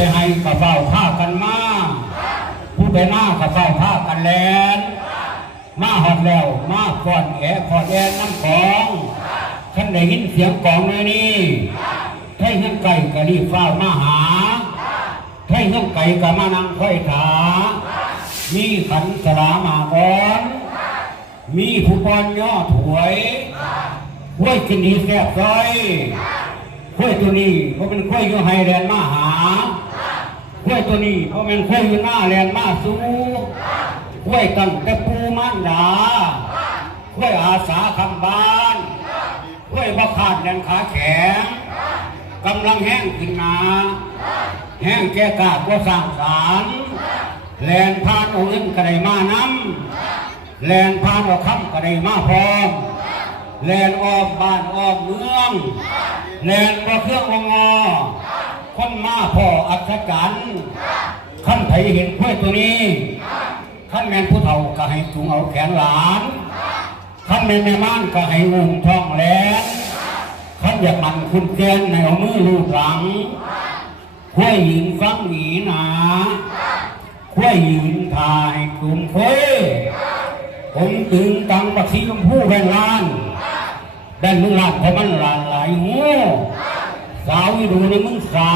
ใดให้กับเฝ้าท่ากันมาผู้ใดหน้ากับเฝ้าท่ากันแลนมาหอดแล้วมาก่อนแขอดแอนน้ำของท่านได้ยินเสียงกองในนี้ไทยเงื่อนไก่กะรีเฝ้ามาหาไทยเงื่อนไก่กะมานั่งค่อยถามีขันสลามาก่อนมีผู้ปอนย่อถวยห้วยกินดีแซ่บซอยห้วยตัวนี้เพราะเป็นห้วยอยู่ไฮแลนด์มาหาห้วยตัวนี้เพราะเป็นห้วยอยู่หน้าแลนด์มาสู้ห้วยตั้งแต่ปูมันดาห้วยอาสาคำบ้านห้วยบ่ขาดแลนขาแข็งกำลังแห้งขึ้นมาแห้งแก่กาดว่าสร้างสารแลนพานเอาเงินกระไดมาน้ำแลนพานเอาคำกระไดมาพร้อมแลนออกบ้านออกเมืองแลนบ่เครื่ององอคนมาพ่ออัศจรรย์ขั้นไถเห็นห้วยตัวนี้ขั้นแมนผู้เฒ่าก็ให้จุงเอาแขนหลานขั้นแมนแม่ม่านก็ให้อุ้มท้องแลนขั้นอยากมันคุณแกนในเอามือลูบหลังห้วยยืนฟังหนีหนาห้วยยืนถ่ายกลุ่มเฟ้ผมตื่นตังปักสีชมพูแบงลานแบงมึงลานเพราะมันลานหลายหัวสาวอยู่ดูในมึงสา